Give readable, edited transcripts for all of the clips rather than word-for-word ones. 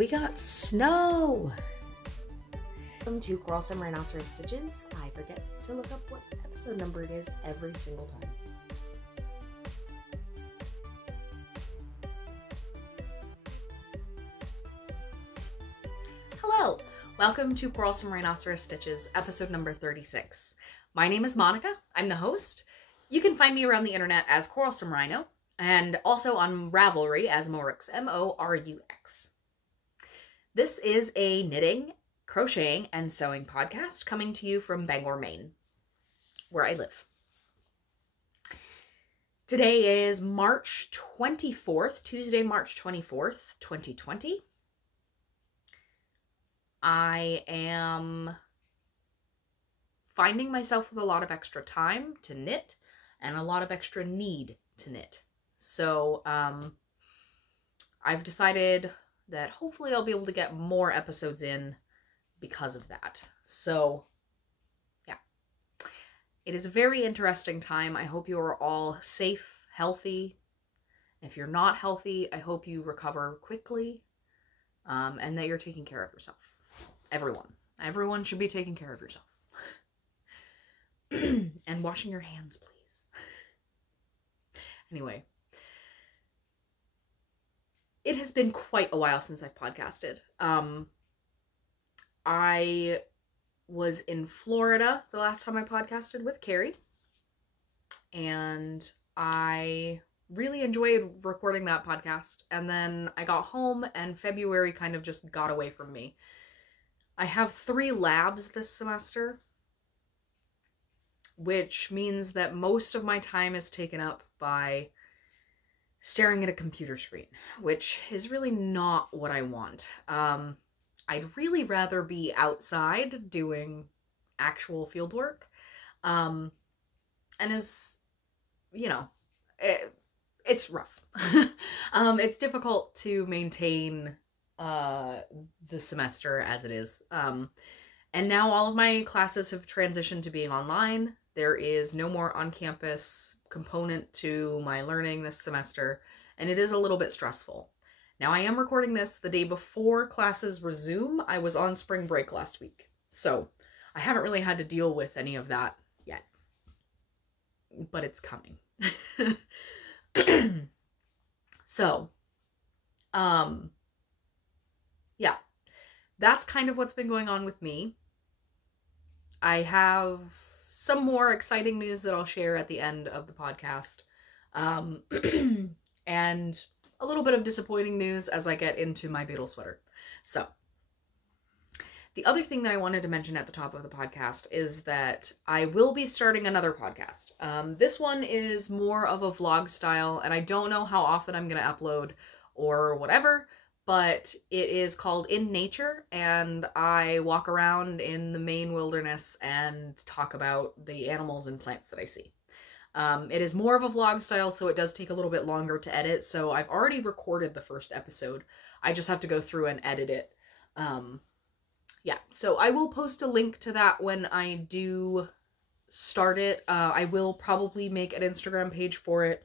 We got snow! Welcome to Quarrelsome Rhinoceros Stitches. I forget to look up what episode number it is every single time. Hello! Welcome to Quarrelsome Rhinoceros Stitches, episode number 36. My name is Monica. I'm the host. You can find me around the internet as Quarrelsome Rhino, and also on Ravelry as Morux, M-O-R-U-X. This is a knitting, crocheting, and sewing podcast coming to you from Bangor, Maine, where I live. Today is March 24th, Tuesday, March 24th, 2020. I am finding myself with a lot of extra time to knit and a lot of extra need to knit. So I've decided that hopefully I'll be able to get more episodes in because of that. So yeah, it is a very interesting time. I hope you are all safe, healthy. If you're not healthy, I hope you recover quickly and that you're taking care of yourself. Everyone should be taking care of yourself. And washing your hands, please. Anyway, it has been quite a while since I've podcasted. I was in Florida the last time I podcasted with Carrie, and I really enjoyed recording that podcast. And then I got home and February kind of just got away from me. I have 3 labs this semester, which means that most of my time is taken up by staring at a computer screen, which is really not what I want. I'd really rather be outside doing actual field work. And as, you know, it's rough. It's difficult to maintain the semester as it is. And now all of my classes have transitioned to being online. There is no more on-campus component to my learning this semester, and it is a little bit stressful. Now, I am recording this the day before classes resume. I was on spring break last week, so I haven't really had to deal with any of that yet, but it's coming. So, yeah, that's kind of what's been going on with me. I have some more exciting news that I'll share at the end of the podcast. And a little bit of disappointing news as I get into my Beetle Sweater. So, the other thing that I wanted to mention at the top of the podcast is that I will be starting another podcast. This one is more of a vlog style, and I don't know how often I'm going to upload or whatever, but it is called In Nature, and I walk around in the Maine wilderness and talk about the animals and plants that I see. It is more of a vlog style, so it does take a little bit longer to edit, so I've already recorded the first episode. I just have to go through and edit it. Yeah, so I will post a link to that when I do start it. I will probably make an Instagram page for it.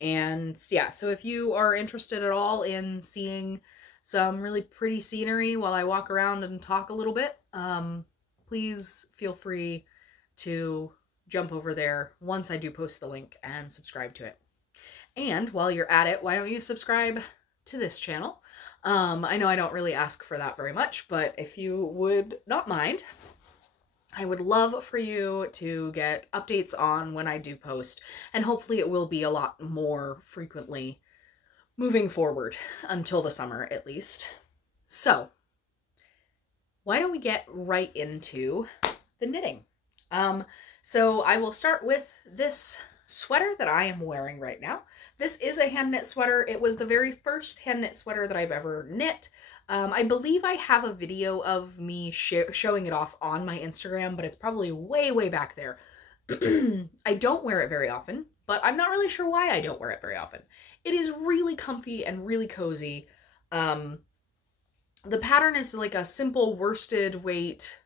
And yeah, so if you are interested at all in seeing some really pretty scenery while I walk around and talk a little bit, please feel free to jump over there once I do post the link and subscribe to it. And while you're at it, why don't you subscribe to this channel? I know I don't really ask for that very much, but if you would not mind, I would love for you to get updates on when I do post, and hopefully it will be a lot more frequently moving forward until the summer at least. So why don't we get right into the knitting? So I will start with this sweater that I am wearing right now. This is a hand knit sweater. It was the very first hand knit sweater that I've ever knit. I believe I have a video of me showing it off on my Instagram, but it's probably way, way back there. I don't wear it very often, but I'm not really sure why I don't wear it very often. It is really comfy and really cozy. The pattern is like a simple worsted weight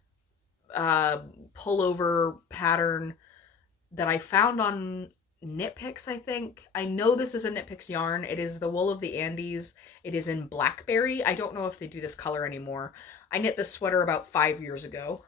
pullover pattern that I found on Knit Picks, I think. I know this is a Knit Picks yarn. It is the Wool of the Andes. It is in Blackberry. I don't know if they do this color anymore. I knit this sweater about 5 years ago.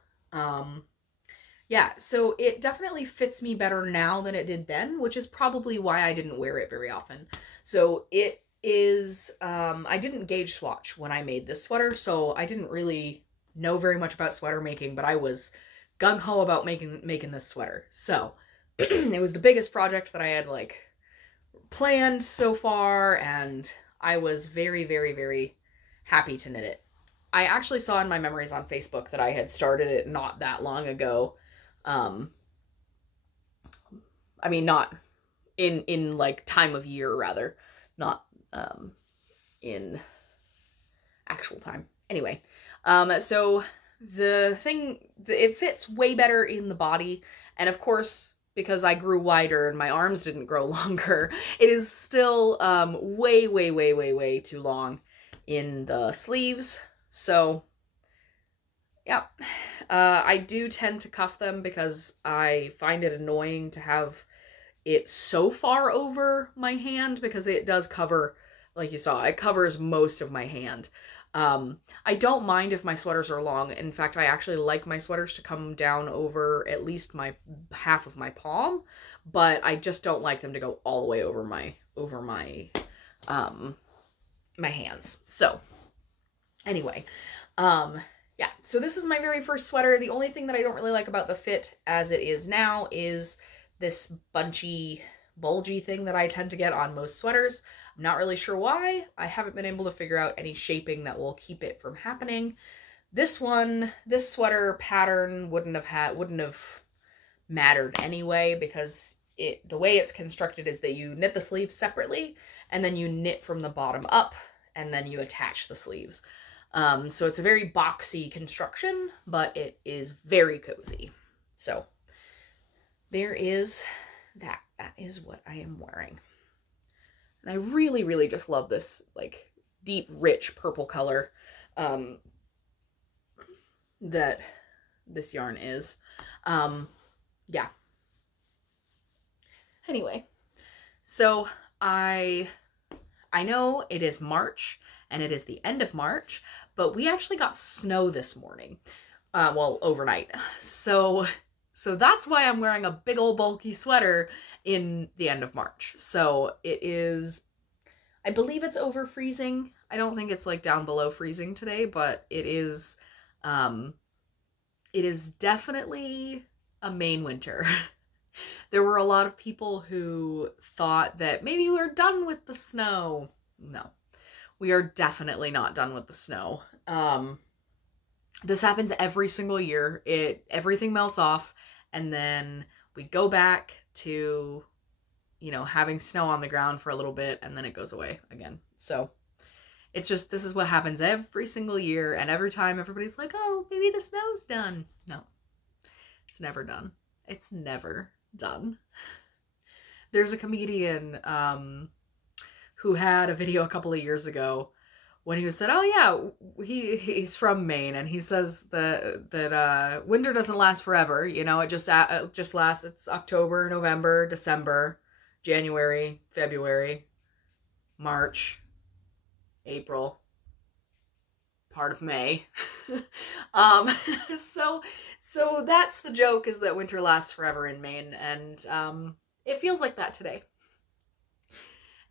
Yeah, so it definitely fits me better now than it did then, which is probably why I didn't wear it very often. So it is, I didn't gauge swatch when I made this sweater, so I didn't really know very much about sweater making, but I was gung-ho about making this sweater. So it was the biggest project that I had like planned so far, and I was very, very, very happy to knit it. I actually saw in my memories on Facebook that I had started it not that long ago. I mean, not in like time of year, rather, not in actual time. Anyway, so it fits way better in the body, and of course, because I grew wider and my arms didn't grow longer, it is still way, way, way, way, way too long in the sleeves. So yeah, I do tend to cuff them because I find it annoying to have it so far over my hand, because it does cover, like you saw, it covers most of my hand. I don't mind if my sweaters are long. In fact, I actually like my sweaters to come down over at least my half of my palm, but I just don't like them to go all the way over my my hands. So anyway, yeah, so this is my very first sweater. The only thing that I don't really like about the fit as it is now is this bunchy, bulgy thing that I tend to get on most sweaters. I'm not really sure why. I haven't been able to figure out any shaping that will keep it from happening. This sweater pattern wouldn't have mattered anyway, because the way it's constructed is that you knit the sleeves separately, and then you knit from the bottom up, and then you attach the sleeves. So it's a very boxy construction, but it is very cozy. So there is that. That is what I am wearing. And I really, really just love this, like, deep, rich purple color that this yarn is. Yeah. Anyway, so I know it is March, and it is the end of March, but we actually got snow this morning. Well, overnight. So that's why I'm wearing a big old bulky sweater in the end of March. So it is, I believe it's over freezing. I don't think it's like down below freezing today, but it is definitely a Maine winter. There were a lot of people who thought that maybe we're done with the snow. No, we are definitely not done with the snow. This happens every single year. Everything melts off, and then we go back to, you know, having snow on the ground for a little bit, and then it goes away again. So it's just, this is what happens every single year, and every time everybody's like, oh, maybe the snow's done. No, it's never done. It's never done. There's a comedian who had a video a couple of years ago when he said, oh yeah, he's from Maine, and he says that winter doesn't last forever. You know, it just lasts, it's October, November, December, January, February, March, April, part of May. So that's the joke, is that winter lasts forever in Maine, and it feels like that today.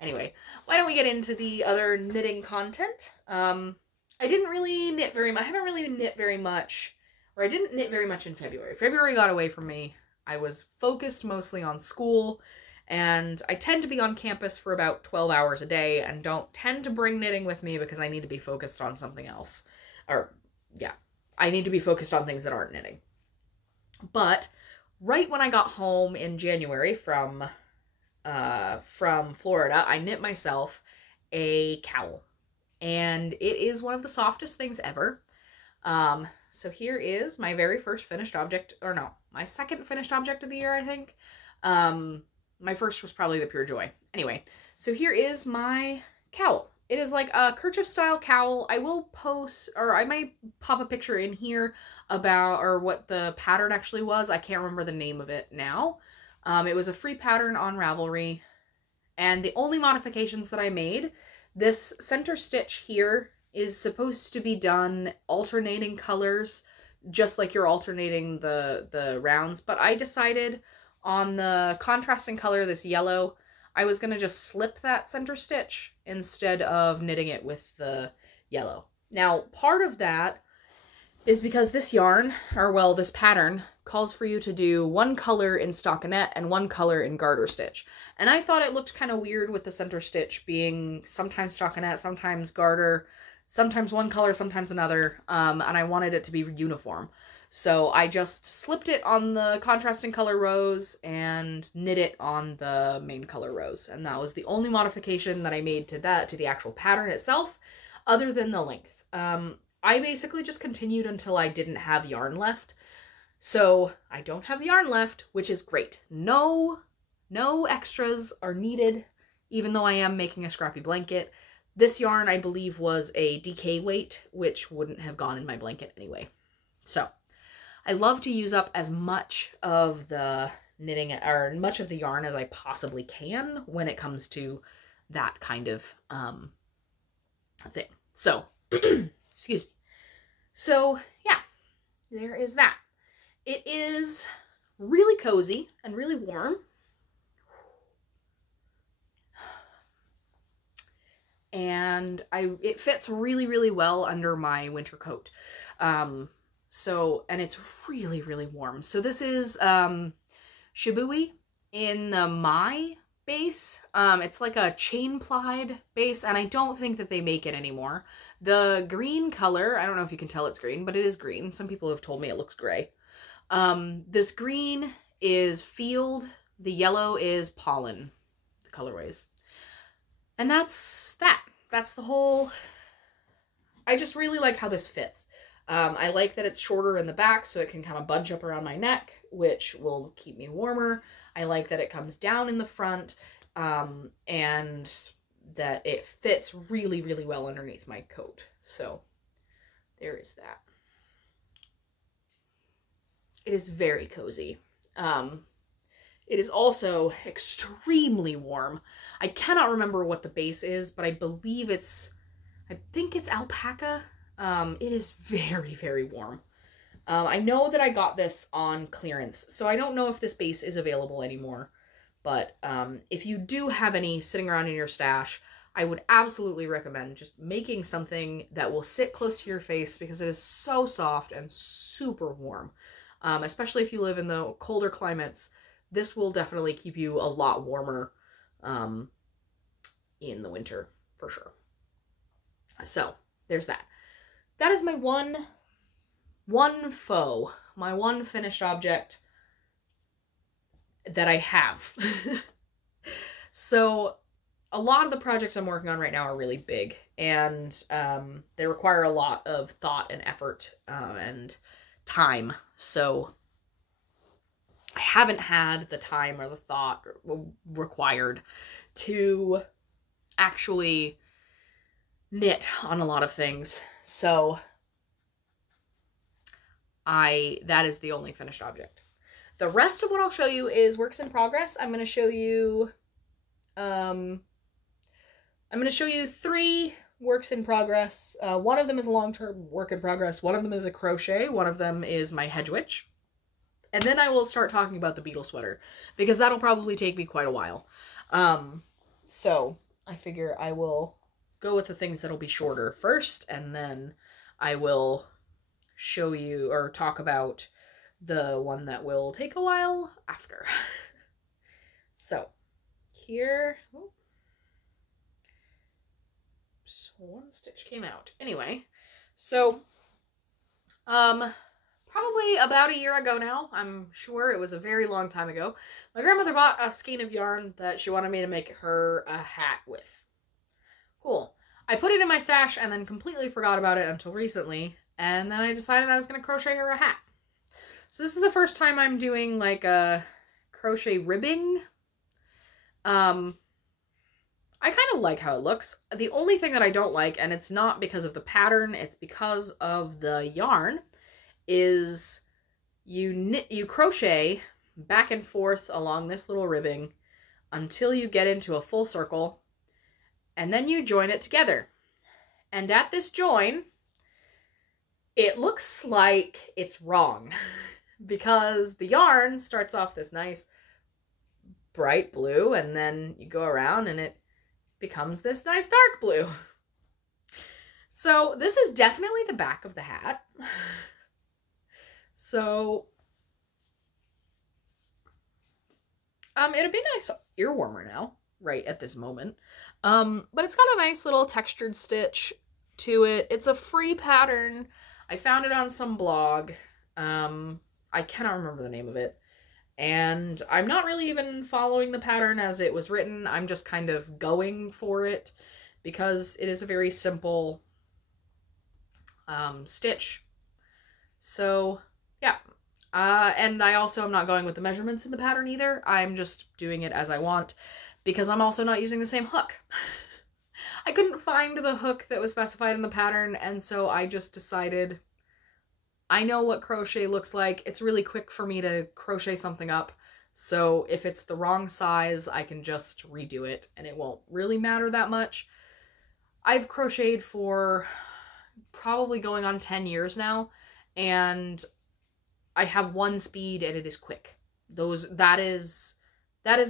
Anyway, why don't we get into the other knitting content? I didn't really knit very much. I haven't really knit very much, or I didn't knit very much in February. February got away from me. I was focused mostly on school, and I tend to be on campus for about 12 hours a day, and don't tend to bring knitting with me because I need to be focused on something else. Or, yeah, I need to be focused on things that aren't knitting. But right when I got home in January from Florida, I knit myself a cowl, and it is one of the softest things ever. So here is my very first finished object, or no, my second finished object of the year, I think. My first was probably the Pure Joy. Anyway, so here is my cowl. It is like a kerchief style cowl. I will post, or I might pop a picture in here about, or what the pattern actually was. I can't remember the name of it now. It was a free pattern on Ravelry, and the only modifications that I made, this center stitch here is supposed to be done alternating colors, just like you're alternating the rounds, but I decided on the contrasting color, this yellow, I was going to just slip that center stitch instead of knitting it with the yellow. Now, part of that is because this yarn, or well, this pattern, calls for you to do one color in stockinette and one color in garter stitch. And I thought it looked kind of weird with the center stitch being sometimes stockinette, sometimes garter, sometimes one color, sometimes another, and I wanted it to be uniform. So I just slipped it on the contrasting color rows and knit it on the main color rows. And that was the only modification that I made to the actual pattern itself, other than the length. I basically just continued until I didn't have yarn left. So I don't have yarn left, which is great. No extras are needed, even though I am making a scrappy blanket. This yarn, I believe, was a DK weight, which wouldn't have gone in my blanket anyway. So I love to use up as much of the knitting, or much of the yarn as I possibly can when it comes to that kind of thing. So, excuse me. So, yeah, there is that. It is really cozy and really warm. And it fits really, really well under my winter coat. And it's really, really warm. So this is Shibui in the Mai base. It's like a chain plied base, and I don't think that they make it anymore. The green color, I don't know if you can tell it's green, but it is green. Some people have told me it looks gray. This green is Field, the yellow is Pollen, the colorways. And that's that. That's the whole... I just really like how this fits. I like that it's shorter in the back, so it can kind of bunch up around my neck, which will keep me warmer. I like that it comes down in the front, and that it fits really, really well underneath my coat. So there is that. It is very cozy. It is also extremely warm. I cannot remember what the base is, but I believe I think it's alpaca. It is very, very warm. I know that I got this on clearance, so I don't know if this base is available anymore. But if you do have any sitting around in your stash, I would absolutely recommend just making something that will sit close to your face, because it is so soft and super warm. Especially if you live in the colder climates, this will definitely keep you a lot warmer in the winter, for sure. So, there's that. That is my one faux, my one finished object that I have. So, a lot of the projects I'm working on right now are really big, and they require a lot of thought and effort and time. So I haven't had the time or the thought required to actually knit on a lot of things. So that is the only finished object. The rest of what I'll show you is works in progress. I'm going to show you three works in progress. One of them is a long-term work in progress. One of them is a crochet. One of them is my hedge witch. And then I will start talking about the Beetle Sweater, because that'll probably take me quite a while. So I figure I will go with the things that'll be shorter first, and then I will show you or talk about the one that will take a while after. So here, one stitch came out. Anyway, so probably about a year ago now, I'm sure it was a very long time ago, my grandmother bought a skein of yarn that she wanted me to make her a hat with. Cool. I put it in my stash and then completely forgot about it until recently, and then I decided I was going to crochet her a hat. So this is the first time I'm doing like a crochet ribbing. I kind of like how it looks. The only thing that I don't like, and it's not because of the pattern, it's because of the yarn, is you crochet back and forth along this little ribbing until you get into a full circle, and then you join it together. And at this join, it looks like it's wrong because the yarn starts off this nice bright blue, and then you go around and it becomes this nice dark blue. So this is definitely the back of the hat. So it'd be a nice ear warmer now, right at this moment. But it's got a nice little textured stitch to it. It's a free pattern. I found it on some blog. I cannot remember the name of it. And I'm not really even following the pattern as it was written. I'm just kind of going for it because it is a very simple stitch. So yeah. And I also am not going with the measurements in the pattern either. I'm just doing it as I want because I'm also not using the same hook. I couldn't find the hook that was specified in the pattern, and so I just decided I know what crochet looks like. It's really quick for me to crochet something up, so if it's the wrong size, I can just redo it, and it won't really matter that much. I've crocheted for probably going on 10 years now, and I have one speed, and it is quick. That is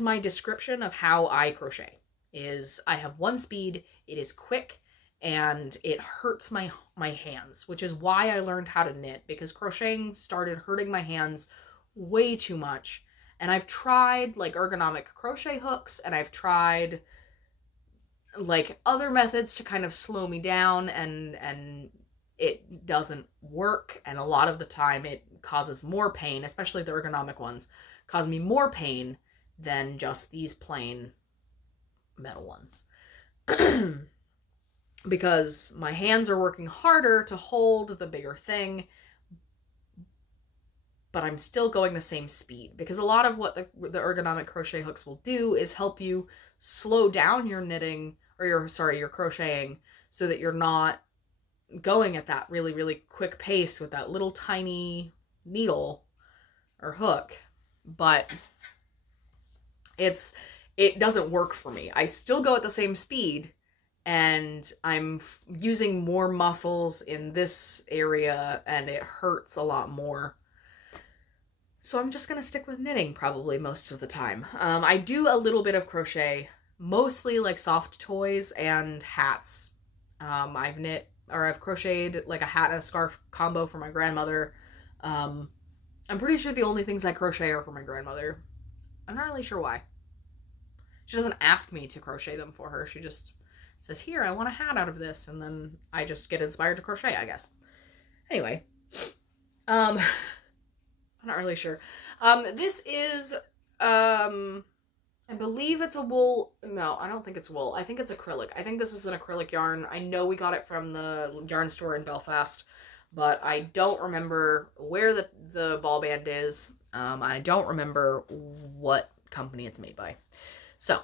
my description of how I crochet. Is I have one speed, it is quick, and it hurts my hands, which is why I learned how to knit, because crocheting started hurting my hands way too much. And I've tried like ergonomic crochet hooks, and I've tried like other methods to kind of slow me down, and it doesn't work, and a lot of the time it causes more pain, especially the ergonomic ones cause me more pain than just these plain metal ones. Because my hands are working harder to hold the bigger thing, but I'm still going the same speed, because a lot of what the ergonomic crochet hooks will do is help you slow down your knitting, or your crocheting, so that you're not going at that really, really quick pace with that little tiny needle or hook. But it doesn't work for me. I still go at the same speed, and I'm using more muscles in this area, and it hurts a lot more. So I'm just gonna stick with knitting probably most of the time. I do a little bit of crochet, mostly like soft toys and hats. I've crocheted like a hat and a scarf combo for my grandmother. I'm pretty sure the only things I crochet are for my grandmother. I'm not really sure why. She doesn't ask me to crochet them for her. She just says, here, I want a hat out of this. And then I just get inspired to crochet, I guess. Anyway. I'm not really sure. This is, I believe it's a wool. No, I don't think it's wool. I think it's acrylic. I think this is an acrylic yarn. I know we got it from the yarn store in Belfast, but I don't remember where the ball band is. I don't remember what company it's made by. So,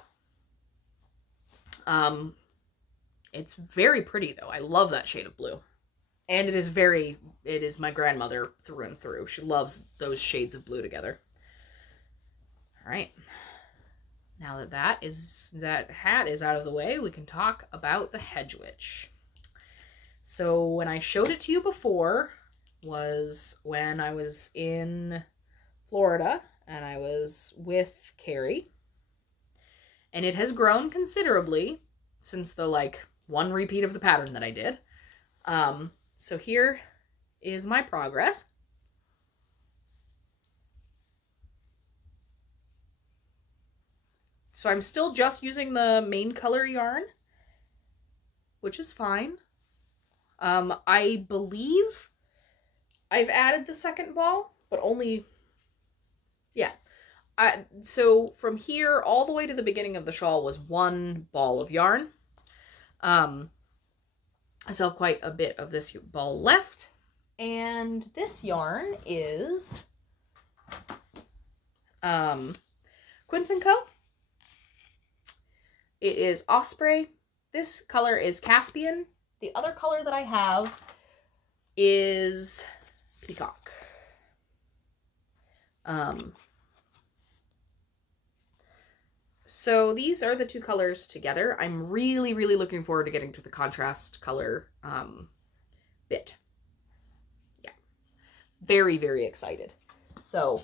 it's very pretty though. I love that shade of blue. And it is my grandmother through and through. She loves those shades of blue together. All right. Now that hat is out of the way, we can talk about the Hedge Witch. So when I showed it to you before was when I was in Florida and I was with Carrie. And it has grown considerably since the one repeat of the pattern that I did. So here is my progress. So I'm still just using the main color yarn, which is fine. I believe I've added the second ball, but only, yeah. So from here all the way to the beginning of the shawl was one ball of yarn. I still have quite a bit of this ball left. And this yarn is Quince & Co. It is Osprey. This color is Caspian. The other color that I have is Peacock. So these are the two colors together. I'm really, really looking forward to getting to the contrast color bit. Yeah. Very, very excited. So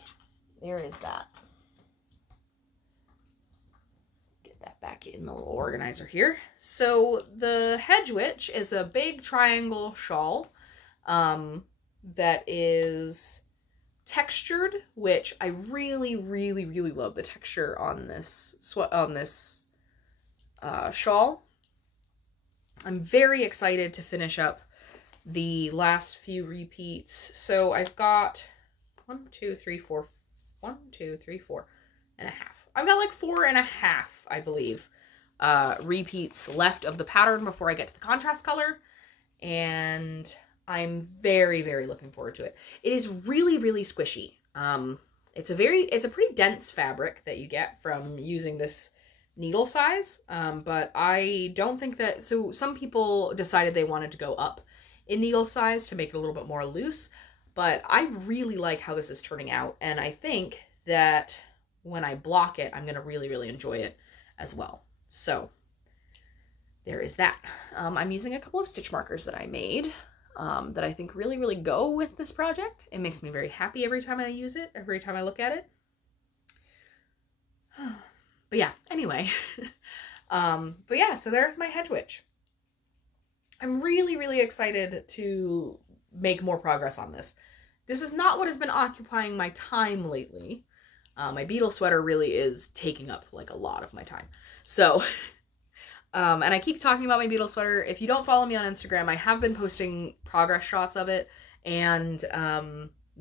there is that. Get that back in the little organizer here. So the Hedge Witch is a big triangle shawl that is textured, which I really, really, really love the texture on this shawl. I'm very excited to finish up the last few repeats. So I've got 1, 2, 3, 4 and a half. I've got like 4.5, I believe, repeats left of the pattern before I get to the contrast color, and I'm very, very looking forward to it. It is really, really squishy. It's a pretty dense fabric that you get from using this needle size, but I don't think that, so some people decided they wanted to go up in needle size to make it a little bit more loose, but I really like how this is turning out, and I think that when I block it, I'm going to really, really enjoy it as well. So there is that. I'm using a couple of stitch markers that I made that I think really, really go with this project. It makes me very happy every time I use it, every time I look at it. But yeah, anyway. But yeah, so there's my Hedge Witch. I'm really, really excited to make more progress on this. This is not what has been occupying my time lately. My Beetle Sweater really is taking up like a lot of my time. So, and I keep talking about my Beetle Sweater. If you don't follow me on Instagram, I have been posting progress shots of it, and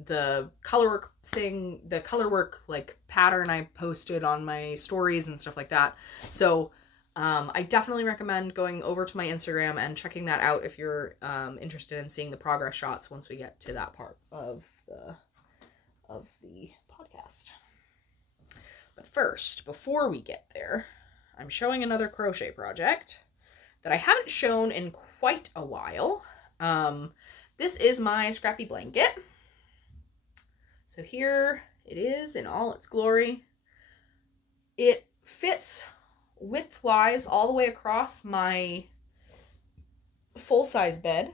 the colorwork thing, the colorwork like pattern I posted on my stories and stuff like that. So I definitely recommend going over to my Instagram and checking that out if you're interested in seeing the progress shots once we get to that part of the podcast. But first, before we get there, I'm showing another crochet project that I haven't shown in quite a while. This is my scrappy blanket. So here it is in all its glory. It fits width-wise all the way across my full-size bed.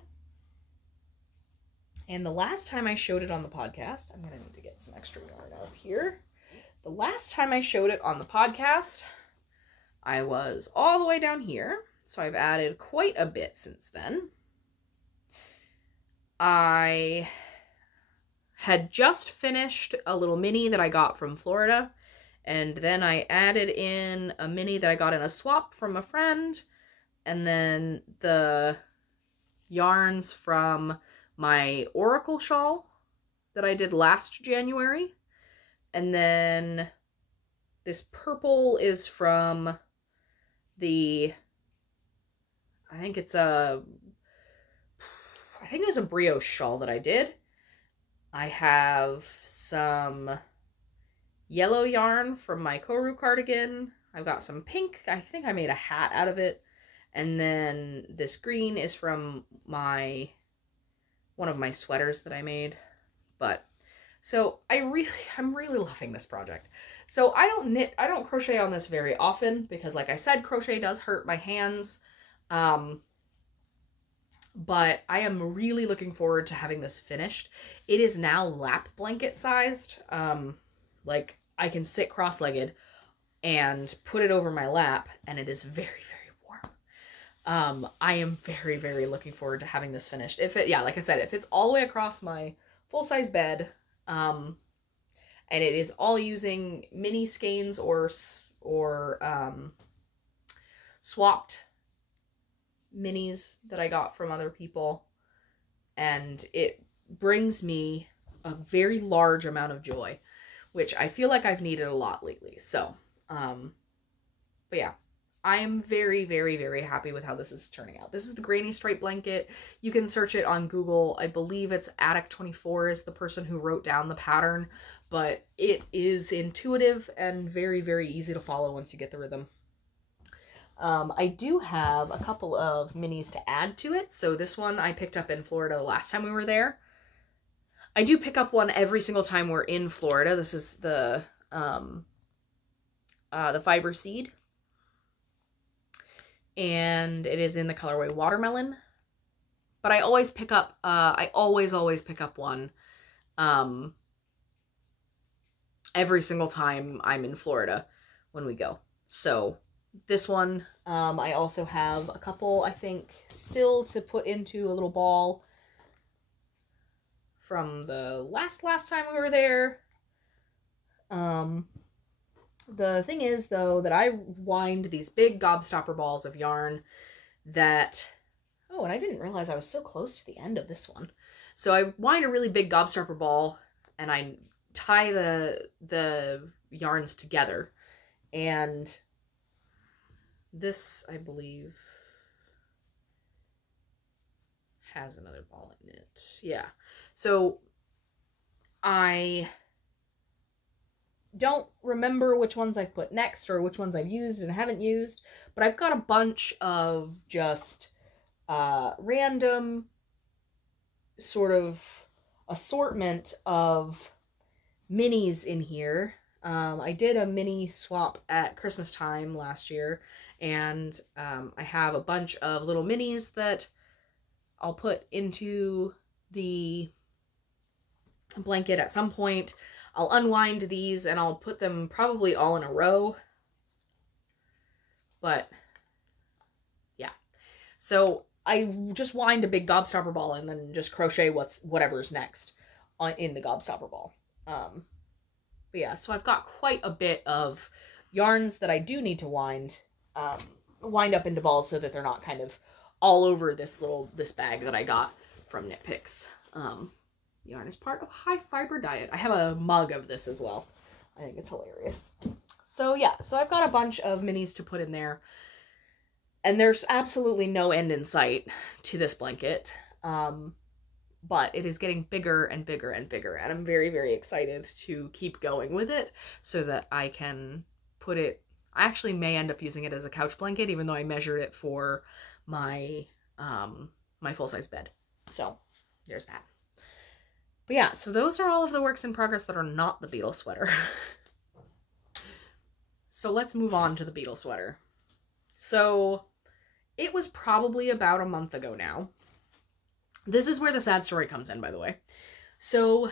And the last time I showed it on the podcast, I'm going to need to get some extra yarn out here. The last time I showed it on the podcast, I was all the way down here. So I've added quite a bit since then. I had just finished a little mini that I got from Florida, and then I added in a mini that I got in a swap from a friend, and then the yarns from my Oracle shawl that I did last January, and then this purple is from the, I think it was a brioche shawl that I did. I have some yellow yarn from my Koru cardigan. I've got some pink. I think I made a hat out of it. And then this green is from one of my sweaters that I made. But so I'm really loving this project. So I don't crochet on this very often because, like I said, crochet does hurt my hands. But I am really looking forward to having this finished. It is now lap blanket sized. Like I can sit cross-legged and put it over my lap, and it is very, very warm. I am very, very looking forward to having this finished. Yeah, like I said, if it's all the way across my full-size bed, and it is all using mini skeins or swapped minis that I got from other people, and it brings me a very large amount of joy, which I feel like I've needed a lot lately. So, but yeah, I am very, very, very happy with how this is turning out. This is the Granny Stripe blanket. You can search it on Google. I believe it's Attic24 is the person who wrote down the pattern, but it is intuitive and very, very easy to follow once you get the rhythm. I do have a couple of minis to add to it. So this one I picked up in Florida the last time we were there. I do pick up one every single time we're in Florida. This is the the fiber seed. And it is in the colorway Watermelon. But I always pick up, I always pick up one every single time I'm in Florida when we go. So this one, I also have a couple, I think, still to put into a little ball from the last time we were there. The thing is, though, that I wind these big gobstopper balls of yarn that... Oh, and I didn't realize I was so close to the end of this one. So I wind a really big gobstopper ball, and I tie the yarns together. And this, I believe, has another ball in it. Yeah. So I don't remember which ones I've put next or which ones I've used and haven't used, but I've got a bunch of just random sort of assortment of minis in here. I did a mini swap at Christmas time last year, and I have a bunch of little minis that I'll put into the blanket at some point. I'll unwind these and I'll put them probably all in a row. But yeah, so I just wind a big gobstopper ball and then just crochet whatever's next in the gobstopper ball. But yeah, so I've got quite a bit of yarns that I do need to wind up into balls so that they're not kind of all over this bag that I got from Knit Picks. Yarn is part of a high fiber diet. I have a mug of this as well. I think it's hilarious. So yeah, so I've got a bunch of minis to put in there. And there's absolutely no end in sight to this blanket. But it is getting bigger and bigger and bigger. And I'm very, very excited to keep going with it so that I can put it... I actually may end up using it as a couch blanket, even though I measured it for my, my full-size bed. So there's that. But yeah, so those are all of the works in progress that are not the Beetle Sweater. So let's move on to the Beetle Sweater. So it was probably about a month ago now. This is where the sad story comes in, by the way. So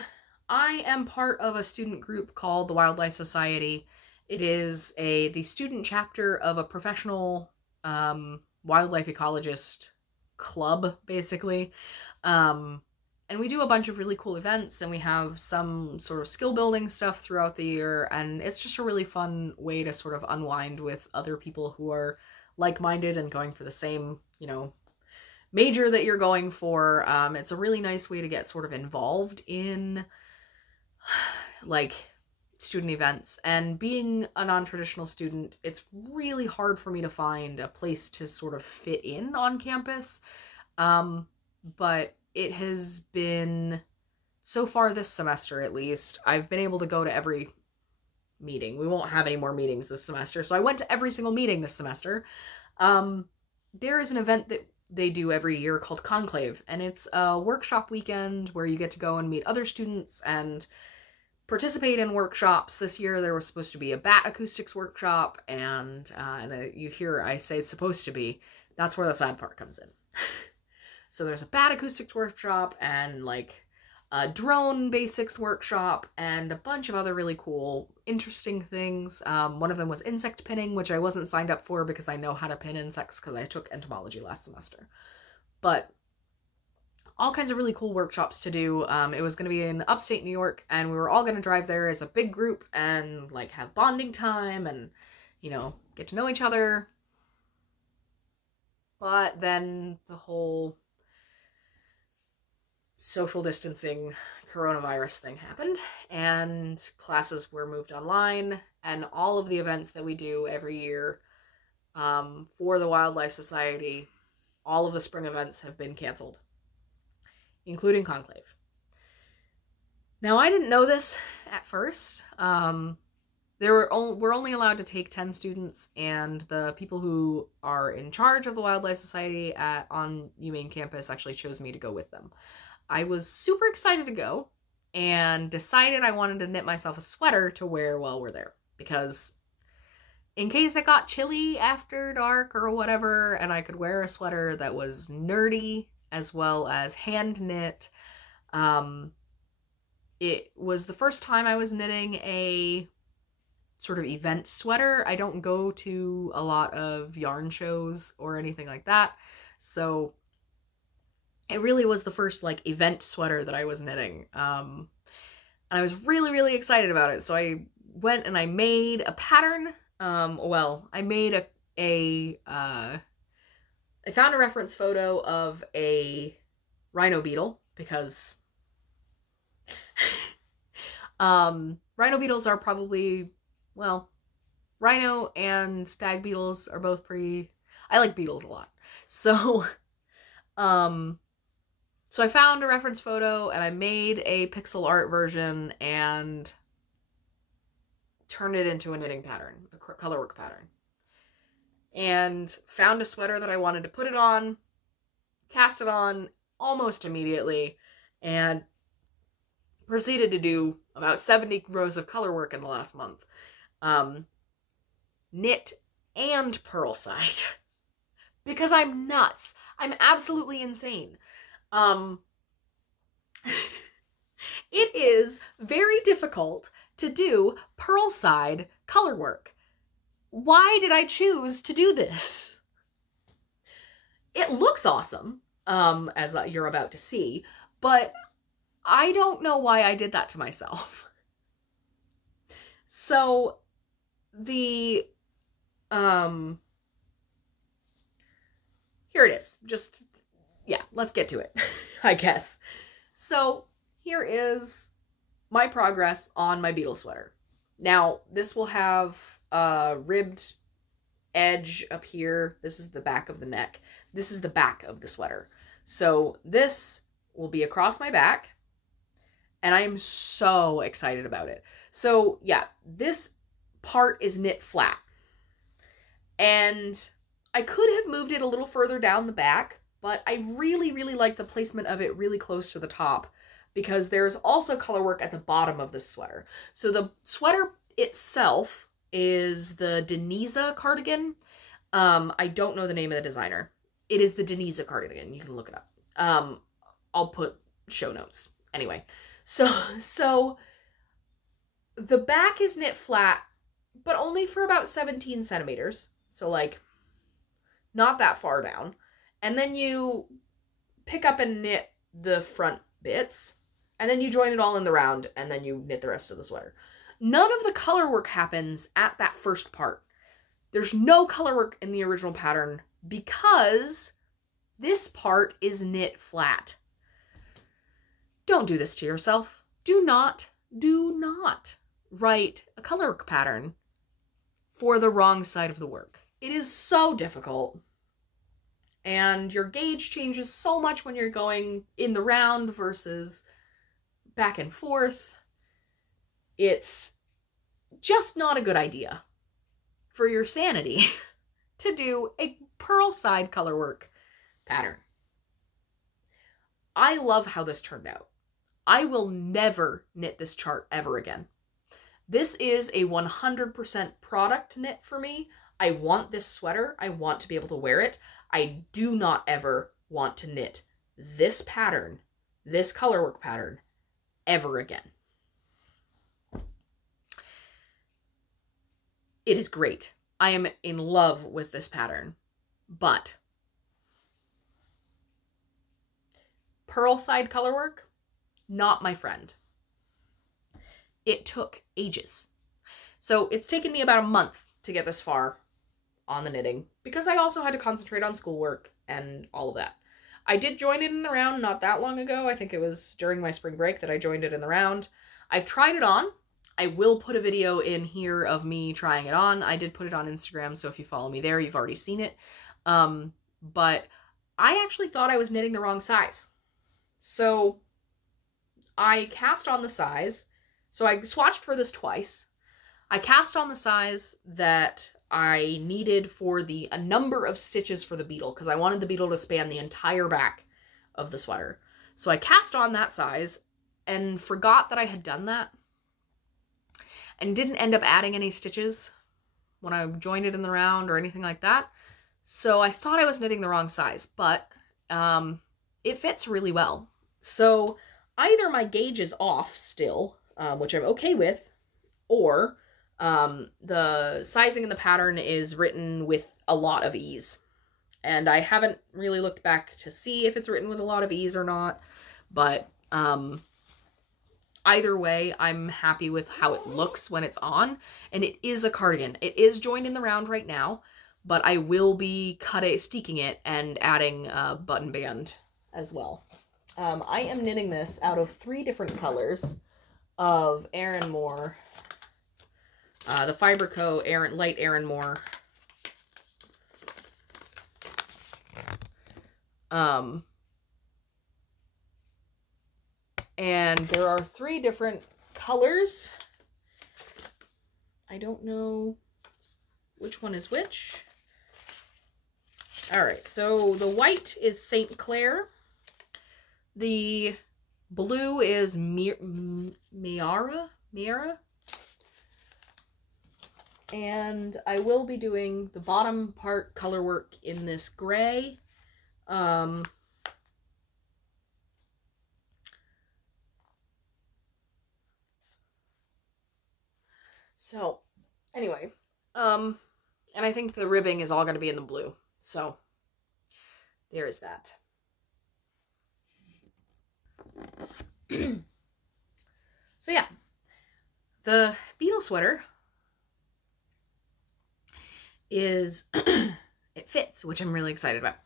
I am part of a student group called the Wildlife Society. It is the student chapter of a professional wildlife ecologist club, basically. And we do a bunch of really cool events, and we have some sort of skill building stuff throughout the year, and it's just a really fun way to sort of unwind with other people who are like-minded and going for the same, you know, major that you're going for. It's a really nice way to get sort of involved in, like, student events. And being a non-traditional student, it's really hard for me to find a place to sort of fit in on campus. But it has been, so far this semester at least, I've been able to go to every meeting. We won't have any more meetings this semester, so I went to every single meeting this semester. There is an event that they do every year called Conclave, and it's a workshop weekend where you get to go and meet other students and participate in workshops. This year there was supposed to be a bat acoustics workshop, and you hear I say it's supposed to be. That's where the sad part comes in. So there's a bat acoustics workshop and like a drone basics workshop and a bunch of other really cool, interesting things. One of them was insect pinning, which I wasn't signed up for because I know how to pin insects because I took entomology last semester. But all kinds of really cool workshops to do. It was going to be in upstate New York, and we were all going to drive there as a big group and like have bonding time and, you know, get to know each other. But then the whole social distancing coronavirus thing happened, and classes were moved online, and all of the events that we do every year for the Wildlife Society, all of the spring events have been canceled, including Conclave. Now, I didn't know this at first. We're only allowed to take 10 students, and the people who are in charge of the Wildlife Society on UMaine campus actually chose me to go with them. I was super excited to go and decided I wanted to knit myself a sweater to wear while we're there, because in case it got chilly after dark or whatever, and I could wear a sweater that was nerdy as well as hand knit. It was the first time I was knitting a sort of event sweater. I don't go to a lot of yarn shows or anything like that, so it really was the first like event sweater that I was knitting. And I was really, really excited about it. So I went and I made a pattern. I made I found a reference photo of a rhino beetle because rhino beetles are probably, well, rhino and stag beetles are both pretty, I like beetles a lot. So, so I found a reference photo and I made a pixel art version and turned it into a knitting pattern, a colorwork pattern. And found a sweater that I wanted to put it on, cast it on almost immediately, and proceeded to do about 70 rows of colorwork in the last month. Knit and purl side. Because I'm nuts. I'm absolutely insane. It is very difficult to do purl side color work. Why did I choose to do this? It looks awesome, as you're about to see, but I don't know why I did that to myself. So the, here it is. Just, yeah, let's get to it, I guess. So here is my progress on my Beetle sweater. Now, this will have a ribbed edge up here. This is the back of the neck. This is the back of the sweater. So this will be across my back, and I am so excited about it. So yeah, this part is knit flat, and I could have moved it a little further down the back, but I really, really like the placement of it really close to the top, because there's also color work at the bottom of this sweater. So the sweater itself is the Denisa cardigan. I don't know the name of the designer. It is the Denisa cardigan. You can look it up. I'll put show notes. Anyway, so the back is knit flat, but only for about 17 centimeters. So like not that far down. And then you pick up and knit the front bits, and then you join it all in the round, and then you knit the rest of the sweater. None of the color work happens at that first part. There's no color work in the original pattern because this part is knit flat. Don't do this to yourself. Do not write a color work pattern for the wrong side of the work. It is so difficult. And your gauge changes so much when you're going in the round versus back and forth. It's just not a good idea for your sanity to do a purl side color work pattern. I love how this turned out. I will never knit this chart ever again. This is a 100% product knit for me. I want this sweater. I want to be able to wear it. I do not ever want to knit this pattern, this colorwork pattern, ever again. It is great. I am in love with this pattern, but purl side colorwork, not my friend. It took ages. So it's taken me about a month to get this far on the knitting, because I also had to concentrate on schoolwork and all of that. I did join it in the round not that long ago. I think it was during my spring break that I joined it in the round. I've tried it on. I will put a video in here of me trying it on. I did put it on Instagram, so if you follow me there, you've already seen it. But I actually thought I was knitting the wrong size. So I cast on the size. So I swatched for this twice. I cast on the size that I needed for a number of stitches for the beetle, because I wanted the beetle to span the entire back of the sweater. So I cast on that size and forgot that I had done that, and didn't end up adding any stitches when I joined it in the round or anything like that. So I thought I was knitting the wrong size, but it fits really well. So either my gauge is off still, which I'm okay with, or the sizing in the pattern is written with a lot of ease. And I haven't really looked back to see if it's written with a lot of ease or not, but either way, I'm happy with how it looks when it's on, and it is a cardigan. It is joined in the round right now, but I will be steeking it and adding a button band as well. I am knitting this out of 3 different colors of Erin Moore, the Fiber Co. Light Erin Moore. And there are 3 different colors. I don't know which one is which. All right, so the white is St. Clair. The blue is Miara. And I will be doing the bottom part color work in this gray. So anyway, and I think the ribbing is all going to be in the blue. So there is that. So yeah, the Beetle Sweater is, it fits, which I'm really excited about.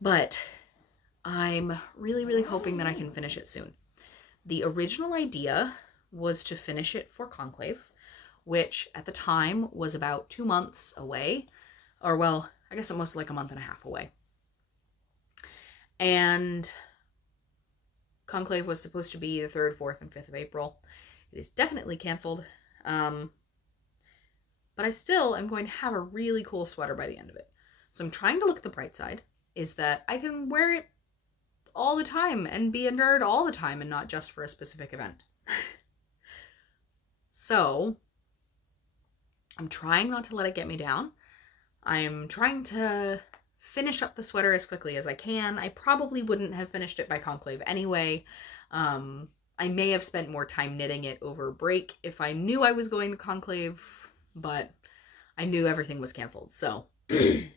But I'm really hoping that I can finish it soon. The original idea was to finish it for Conclave, which at the time was about 2 months away, or well, I guess almost like a month and a half away. And Conclave was supposed to be the 3rd, 4th, and 5th of April. It is definitely canceled. But I still am going to have a really cool sweater by the end of it. So I'm trying to look at the bright side, is that I can wear it all the time and be a nerd all the time and not just for a specific event. So I'm trying not to let it get me down. I'm trying to finish up the sweater as quickly as I can. I probably wouldn't have finished it by Conclave anyway. I may have spent more time knitting it over break if I knew I was going to Conclave, but I knew everything was canceled. So that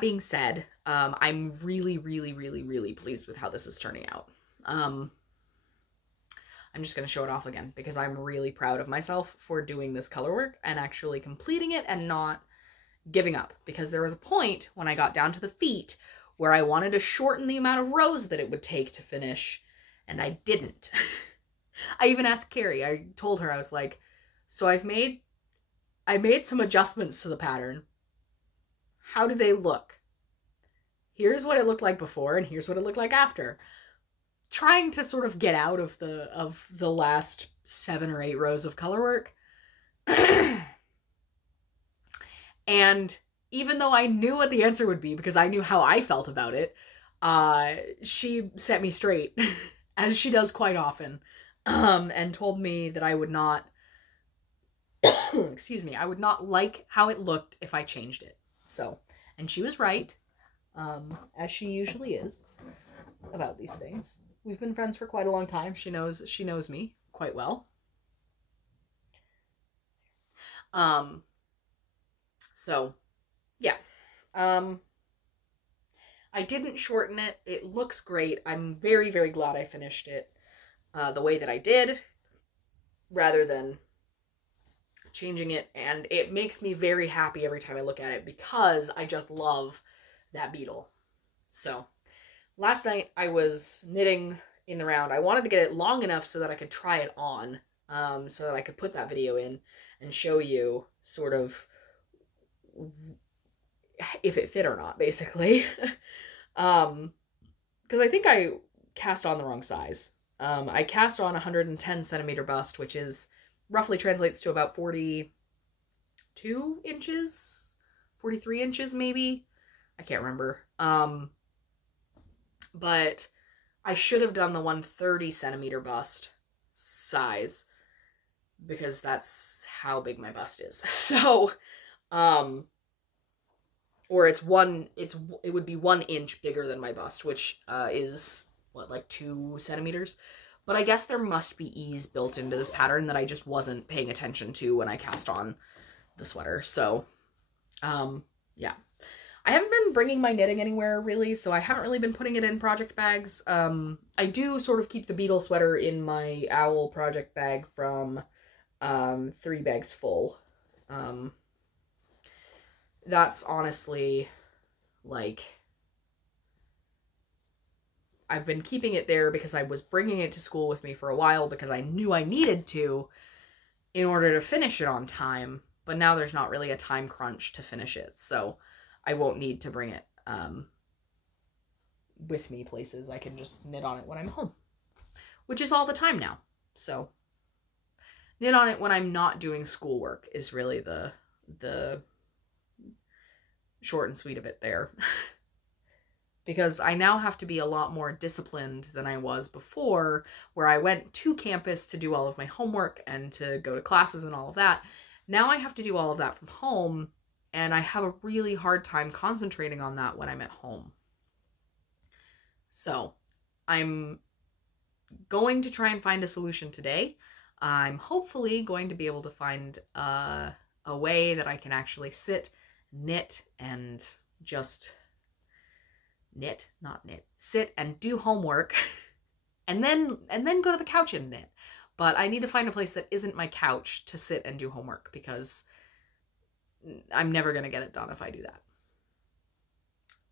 being said, I'm really pleased with how this is turning out. I'm just going to show it off again because I'm really proud of myself for doing this color work and actually completing it and not giving up, because there was a point when I got down to the feet where I wanted to shorten the amount of rows that it would take to finish, and I didn't. I even asked Carrie, I told her, I was like, so I made some adjustments to the pattern. How do they look? Here's what it looked like before, and here's what it looked like after. Trying to sort of get out of the last 7 or 8 rows of color work. And even though I knew what the answer would be, because I knew how I felt about it, she set me straight, as she does quite often, and told me that I would not, excuse me, I would not like how it looked if I changed it. So, and she was right, as she usually is about these things. We've been friends for quite a long time. She knows me quite well. So yeah. I didn't shorten it. It looks great. I'm very glad I finished it the way that I did, rather than changing it, and it makes me very happy every time I look at it because I just love that beetle. So last night I was knitting in the round. I wanted to get it long enough so that I could try it on, so that I could put that video in and show you sort of if it fit or not, basically. Because I think I cast on the wrong size. I cast on 110 centimeter bust, which is roughly translates to about 42 inches, 43 inches maybe. I can't remember. But I should have done the 130 centimeter bust size. because that's how big my bust is. So, or it would be 1 inch bigger than my bust, which is what, like 2 centimeters. But I guess there must be ease built into this pattern that I just wasn't paying attention to when I cast on the sweater. So, yeah. I haven't been bringing my knitting anywhere, really, so I haven't really been putting it in project bags. I do sort of keep the Beetle Sweater in my Owl project bag from 3 Bags Full. That's honestly, like, I've been keeping it there because I was bringing it to school with me for a while because I knew I needed to in order to finish it on time, but now there's not really a time crunch to finish it, so I won't need to bring it with me places. I can just knit on it when I'm home, which is all the time now. So knit on it when I'm not doing schoolwork is really the short and sweet of it there. Because I now have to be a lot more disciplined than I was before, where I went to campus to do all of my homework and to go to classes and all of that. Now I have to do all of that from home, and I have a really hard time concentrating on that when I'm at home. So I'm going to try and find a solution today. I'm hopefully going to be able to find a way that I can actually sit, knit, and just sit and do homework and then go to the couch and knit. But I need to find a place that isn't my couch to sit and do homework, because I'm never going to get it done if I do that.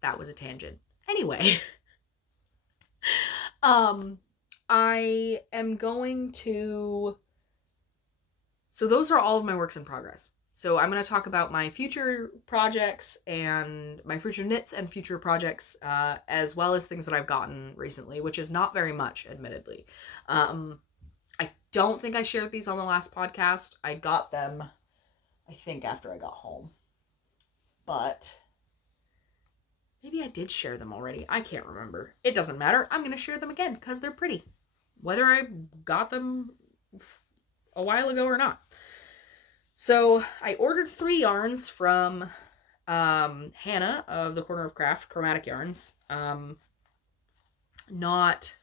That was a tangent. Anyway, I am going to... So those are all of my works in progress. So I'm going to talk about my future projects and my future knits and future projects, as well as things that I've gotten recently, which is not very much, admittedly. I don't think I shared these on the last podcast. I got them, I think, after I got home. But maybe I did share them already. I can't remember. It doesn't matter. I'm going to share them again because they're pretty, whether I got them a while ago or not. So I ordered 3 yarns from Hannah of the Corner of Craft Chromatic Yarns. Not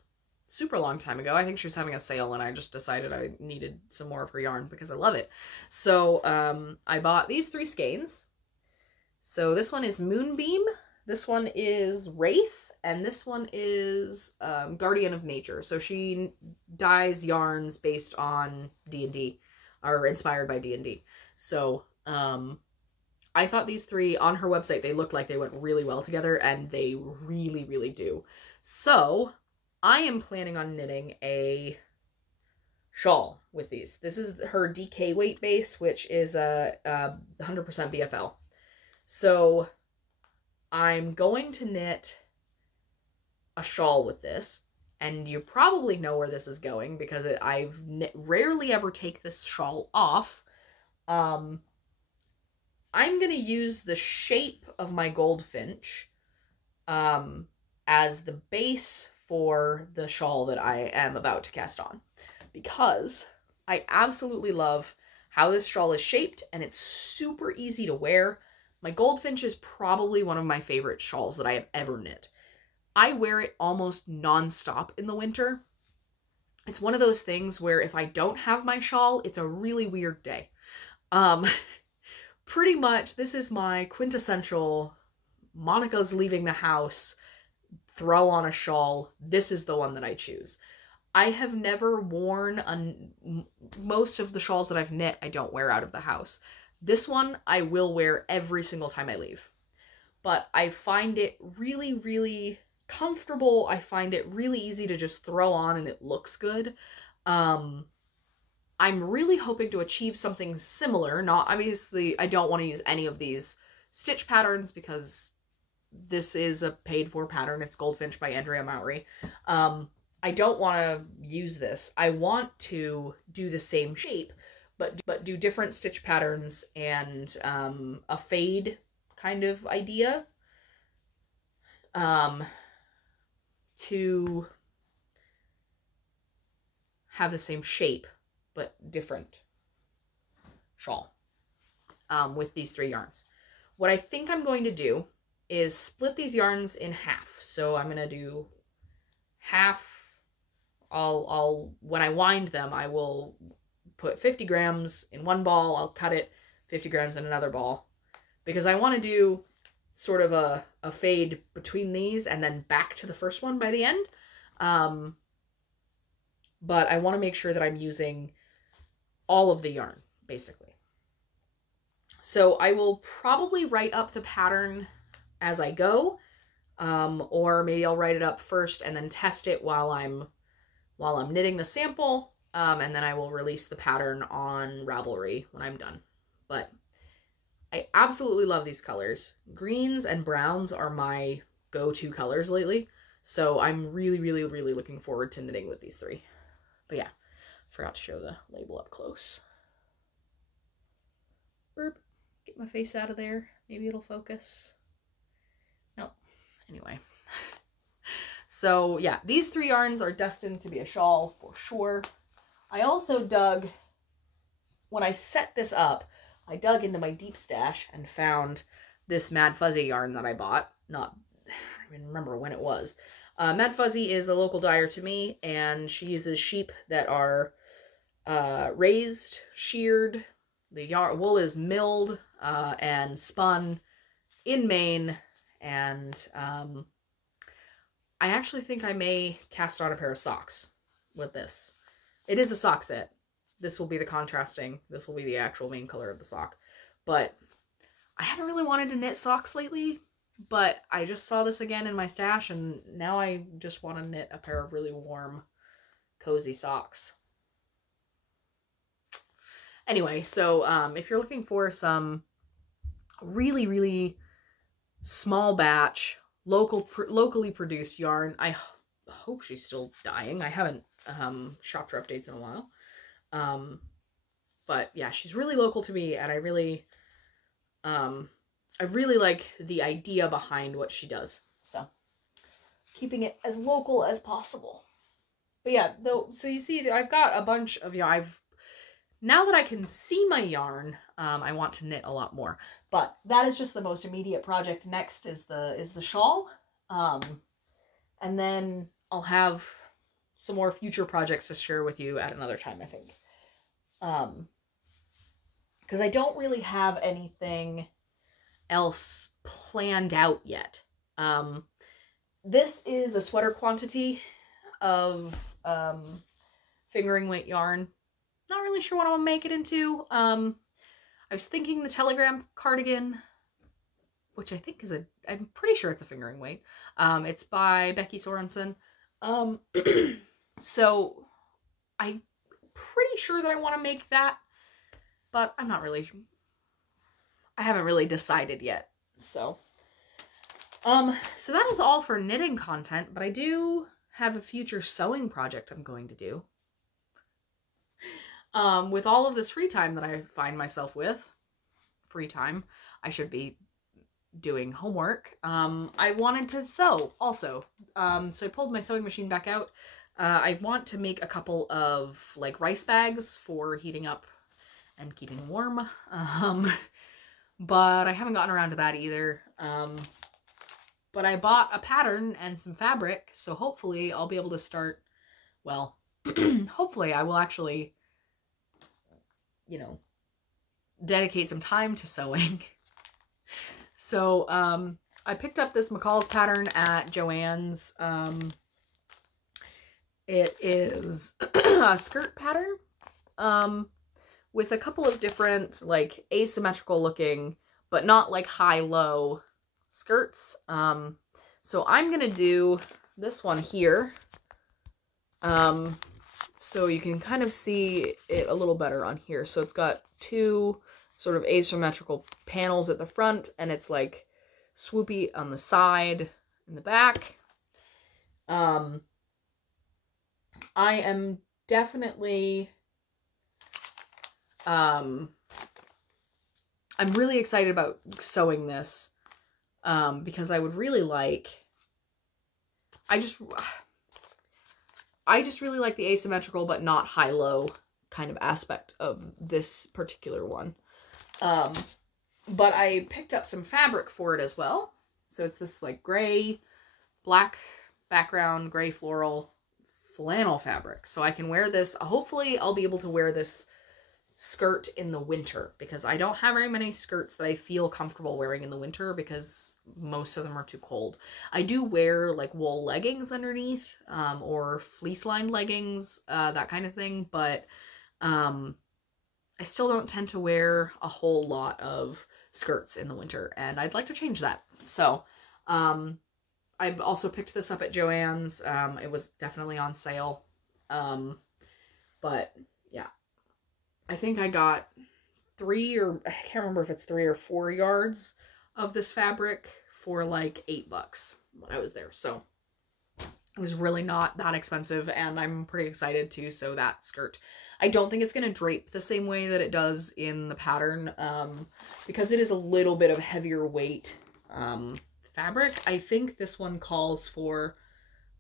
super long time ago. I think she was having a sale and I just decided I needed some more of her yarn because I love it. So I bought these 3 skeins. So this one is Moonbeam, this one is Wraith, and this one is Guardian of Nature. So she dyes yarns based on D&D, or inspired by D&D. So I thought these 3 on her website, they looked like they went really well together, and they really, really do. So I am planning on knitting a shawl with these. This is her DK weight base, which is a 100% BFL. So I'm going to knit a shawl with this, and you probably know where this is going because I've rarely ever take this shawl off. I'm going to use the shape of my goldfinch as the base for the shawl that I am about to cast on, because I absolutely love how this shawl is shaped, and it's super easy to wear. My goldfinch is probably one of my favorite shawls that I have ever knit. I wear it almost non-stop in the winter. It's one of those things where if I don't have my shawl, it's a really weird day. Pretty much, this is my quintessential Monica's leaving the house, throw on a shawl. This is the one that I choose. I have never worn most of the shawls that I've knit, I don't wear out of the house. This one I will wear every single time I leave. But I find it really, really comfortable. I find it really easy to just throw on and it looks good. I'm really hoping to achieve something similar. Not, obviously, I don't want to use any of these stitch patterns because this is a paid-for pattern. It's Goldfinch by Andrea Mowry. I don't want to use this. I want to do the same shape, but do different stitch patterns and a fade kind of idea to have the same shape but different shawl with these 3 yarns. What I think I'm going to do is split these yarns in half. So I'm going to do half. When I wind them, I will put 50 grams in one ball. I'll cut it 50 grams in another ball, because I want to do sort of a fade between these and then back to the first one by the end. But I want to make sure that I'm using all of the yarn, basically. So I will probably write up the pattern as I go, or maybe I'll write it up first and then test it while I'm knitting the sample, and then I will release the pattern on Ravelry when I'm done. But I absolutely love these colors. Greens and browns are my go-to colors lately, so I'm really, really, really looking forward to knitting with these 3. But yeah, forgot to show the label up close. Burp. Get my face out of there. Maybe it'll focus. Nope. Anyway. So yeah, these 3 yarns are destined to be a shawl for sure. I also dug, when I set this up, I dug into my deep stash and found this Mad Fuzzy yarn that I bought. I don't even remember when it was. Mad Fuzzy is a local dyer to me, and she uses sheep that are raised, sheared. The wool is milled and spun in Maine, and I actually think I may cast on a pair of socks with this. It is a sock set. This will be the contrasting. This will be the actual main color of the sock. But I haven't really wanted to knit socks lately, but I just saw this again in my stash, and now I just want to knit a pair of really warm, cozy socks. Anyway, so if you're looking for some really, really small batch, locally produced yarn, I hope she's still dyeing. I haven't shopped her updates in a while. But yeah, she's really local to me, and I really like the idea behind what she does. So keeping it as local as possible. But yeah, so you see, I've got a bunch of, now that I can see my yarn, I want to knit a lot more. But that is just the most immediate project. Next is the shawl. And then I'll have some more future projects to share with you at another time, I think. Because I don't really have anything else planned out yet. This is a sweater quantity of fingering weight yarn. Not really sure what I want to make it into. I was thinking the telegram cardigan, which I think is I'm pretty sure it's a fingering weight. It's by Becky Sorensen. So I'm pretty sure that I want to make that, but I haven't really decided yet. So that is all for knitting content, but I do have a future sewing project I'm going to do. With all of this free time that I find myself with, I should be doing homework. I wanted to sew also. So I pulled my sewing machine back out. I want to make a couple of like rice bags for heating up and keeping warm. But I haven't gotten around to that either. But I bought a pattern and some fabric, so hopefully I'll be able to start, well, hopefully I will actually, dedicate some time to sewing. So, I picked up this McCall's pattern at Joann's. It is a skirt pattern, with a couple of different, like, asymmetrical looking, but not like high-low skirts. So I'm gonna do this one here, so you can kind of see it a little better on here. So it's got 2 sort of asymmetrical panels at the front, and it's like swoopy on the side and the back. I am definitely, I'm really excited about sewing this, because I would really like, I just really like the asymmetrical but not high-low kind of aspect of this particular one. But I picked up some fabric for it as well. So it's this like gray, black background, gray floral flannel fabric. So I can wear this. Hopefully I'll be able to wear this skirt in the winter, because I don't have very many skirts that I feel comfortable wearing in the winter because most of them are too cold. I do wear like wool leggings underneath, or fleece lined leggings, that kind of thing, but I still don't tend to wear a whole lot of skirts in the winter, and I'd like to change that. So I also picked this up at Joann's. It was definitely on sale, but yeah, I think I got I can't remember if it's 3 or 4 yards of this fabric for like $8 when I was there. So it was really not that expensive, and I'm pretty excited to sew that skirt. I don't think it's going to drape the same way that it does in the pattern, because it is a little bit of heavier weight fabric. I think this one calls for,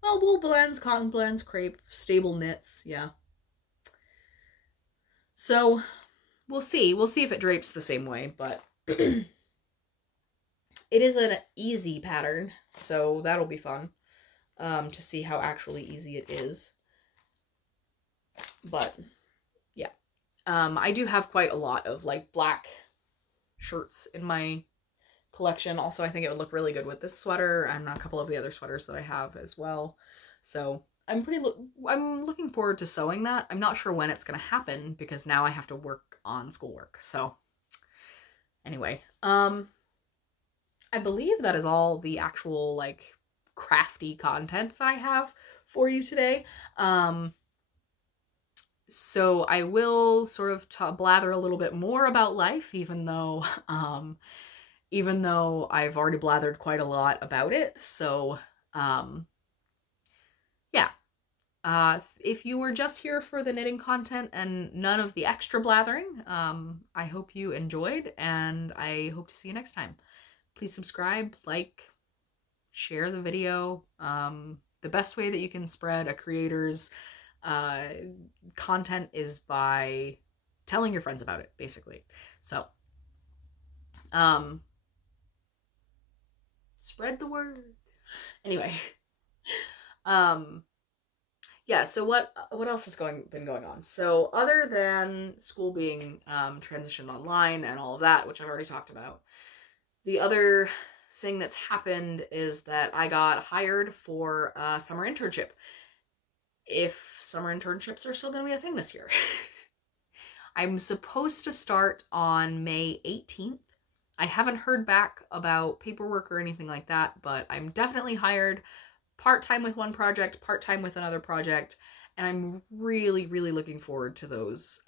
well, wool blends, cotton blends, crepe, stable knits, yeah. So we'll see. We'll see if it drapes the same way, but it is an easy pattern, so that'll be fun to see how actually easy it is. But yeah, I do have quite a lot of like black shirts in my collection. Also, I think it would look really good with this sweater and a couple of the other sweaters that I have as well. So I'm looking forward to sewing that. I'm not sure when it's going to happen because now I have to work on schoolwork. So anyway, I believe that is all the actual like crafty content that I have for you today. So I will sort of blather a little bit more about life, even though I've already blathered quite a lot about it. So yeah. If you were just here for the knitting content and none of the extra blathering, I hope you enjoyed, and I hope to see you next time. Please subscribe, like, share the video. The best way that you can spread a creator's content is by telling your friends about it, basically. So, spread the word. Anyway, yeah, so what else has been going on? So other than school being transitioned online and all of that, which I've already talked about, the other thing that's happened is that I got hired for a summer internship. If summer internships are still going to be a thing this year. I'm supposed to start on May 18th. I haven't heard back about paperwork or anything like that, but I'm definitely hired part-time with one project, part-time with another project, and I'm really, really looking forward to those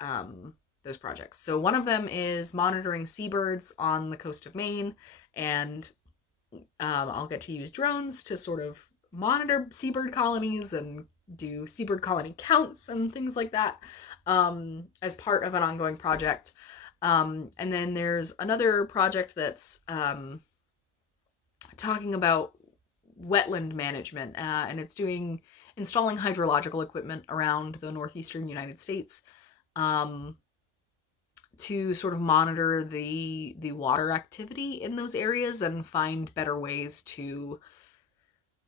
projects. So one of them is monitoring seabirds on the coast of Maine, and I'll get to use drones to sort of monitor seabird colonies and do seabird colony counts and things like that as part of an ongoing project. And then there's another project that's talking about wetland management, and it's installing hydrological equipment around the northeastern United States to sort of monitor the water activity in those areas and find better ways to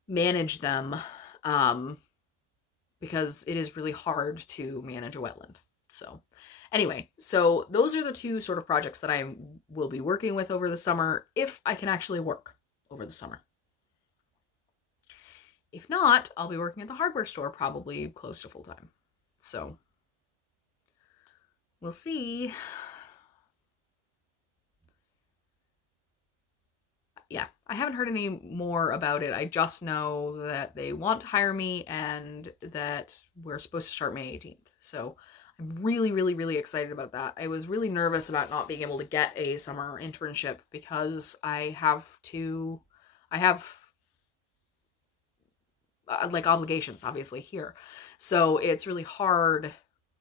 manage them, because it is really hard to manage a wetland. So anyway, so those are the two sort of projects that I will be working with over the summer, if I can actually work over the summer. If not, I'll be working at the hardware store, probably close to full-time. So we'll see. Yeah, I haven't heard any more about it. I just know that they want to hire me and that we're supposed to start May 18th. So I'm really, really, really excited about that. I was really nervous about not being able to get a summer internship because I have like obligations, obviously, here. So it's really hard.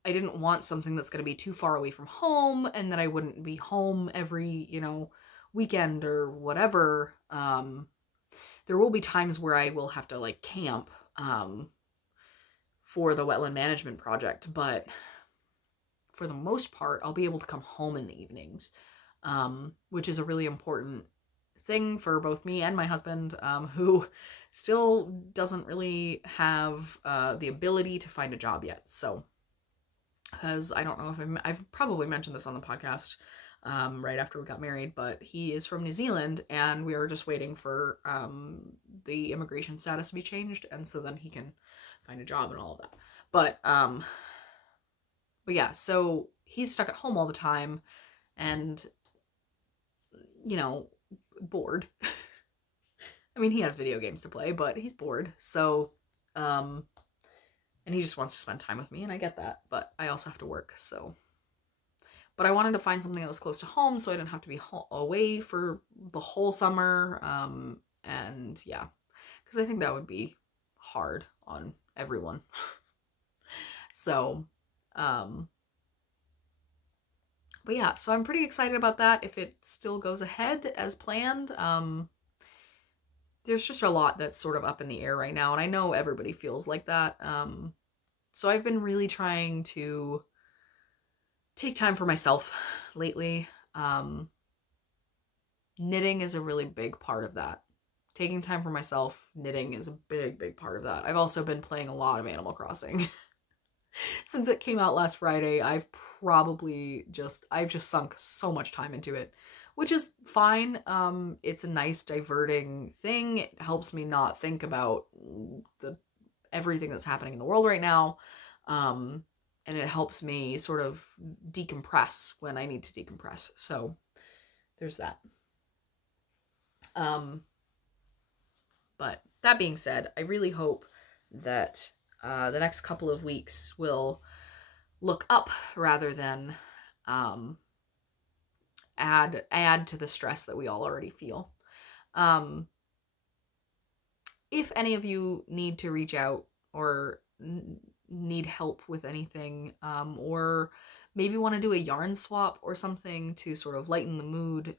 I didn't want something that's going to be too far away from home and that I wouldn't be home every, weekend or whatever. There will be times where I will have to like camp for the wetland management project, but for the most part, I'll be able to come home in the evenings, which is a really important thing for both me and my husband, who still doesn't really have the ability to find a job yet. So, because I don't know if I've probably mentioned this on the podcast right after we got married, but he is from New Zealand, and we are just waiting for the immigration status to be changed, and so then he can find a job and all of that. But yeah, so he's stuck at home all the time, and, you know, bored. I mean, he has video games to play, but he's bored. So, and he just wants to spend time with me, and I get that, but I also have to work, so. But I wanted to find something that was close to home, so I didn't have to be away for the whole summer, and yeah, because I think that would be hard on everyone. So, but yeah, so I'm pretty excited about that if it still goes ahead as planned. There's just a lot that's sort of up in the air right now, and I know everybody feels like that. So I've been really trying to take time for myself lately. Knitting is a really big part of that. Taking time for myself, knitting is a big, big part of that. I've also been playing a lot of Animal Crossing. Since it came out last Friday, I've just sunk so much time into it, which is fine. It's a nice diverting thing. It helps me not think about everything that's happening in the world right now. And it helps me sort of decompress when I need to decompress. So there's that. But that being said, I really hope that the next couple of weeks will look up rather than add to the stress that we all already feel. If any of you need to reach out or need help with anything, or maybe want to do a yarn swap or something to sort of lighten the mood,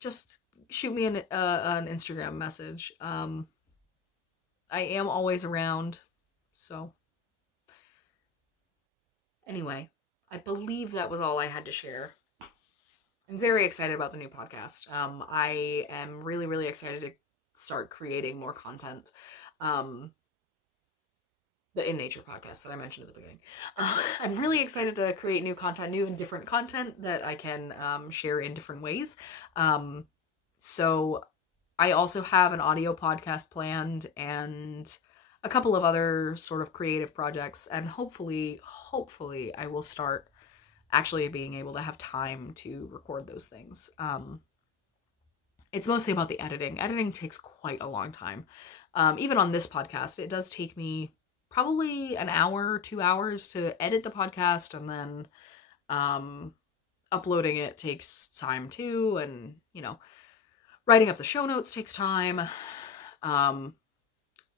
just shoot me an Instagram message. I am always around, so anyway, I believe that was all I had to share. I'm very excited about the new podcast. I am really, really excited to start creating more content. The In Nature podcast that I mentioned at the beginning. I'm really excited to create new and different content that I can share in different ways. So I also have an audio podcast planned and a couple of other sort of creative projects, and hopefully I will start actually being able to have time to record those things. It's mostly about the editing. Editing takes quite a long time. Even on this podcast, it does take me probably an hour, 2 hours to edit the podcast, and then uploading it takes time too, and, you know, writing up the show notes takes time.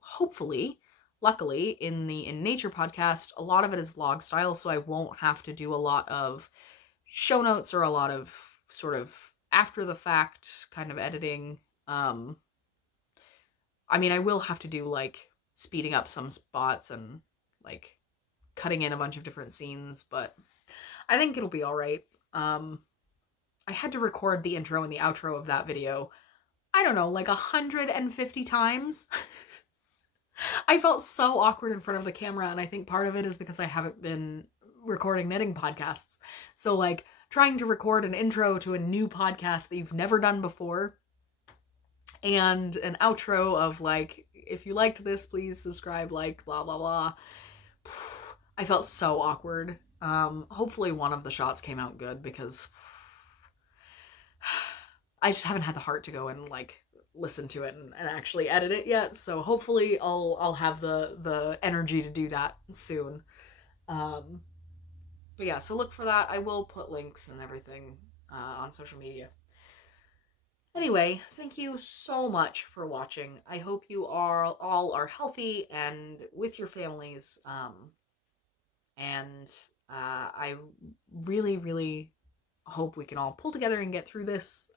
Hopefully, luckily, in the In Nature podcast, a lot of it is vlog style, so I won't have to do a lot of show notes or a lot of sort of after the fact kind of editing. I mean, I will have to do like speeding up some spots and like cutting in a bunch of different scenes, but I think it'll be all right. I had to record the intro and the outro of that video, I don't know, like 150 times. I felt so awkward in front of the camera, and I think part of it is because I haven't been recording knitting podcasts. So like trying to record an intro to a new podcast that you've never done before, and an outro of like, if you liked this, please subscribe, like, blah, blah, blah. I felt so awkward. Hopefully one of the shots came out good, because I just haven't had the heart to go and like listen to it and actually edit it yet. So hopefully I'll have the energy to do that soon. But yeah, so look for that. I will put links and everything on social media. Anyway, thank you so much for watching. I hope you all are healthy and with your families. And I really, really hope we can all pull together and get through this.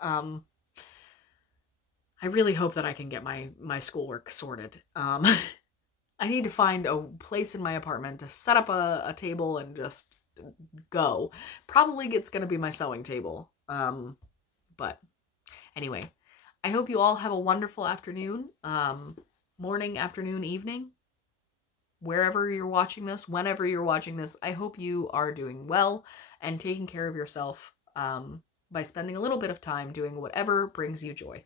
I really hope that I can get my schoolwork sorted. I need to find a place in my apartment to set up a table and just go. Probably it's going to be my sewing table. But anyway, I hope you all have a wonderful afternoon, morning, afternoon, evening, wherever you're watching this, whenever you're watching this. I hope you are doing well and taking care of yourself by spending a little bit of time doing whatever brings you joy.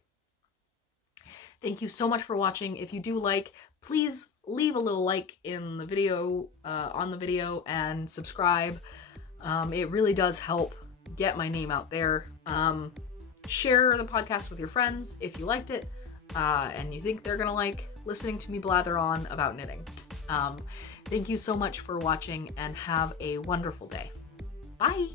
Thank you so much for watching. If you do like, please leave a little like in the video, on the video, and subscribe. It really does help get my name out there. Share the podcast with your friends if you liked it, and you think they're gonna like listening to me blather on about knitting. Thank you so much for watching, and have a wonderful day. Bye!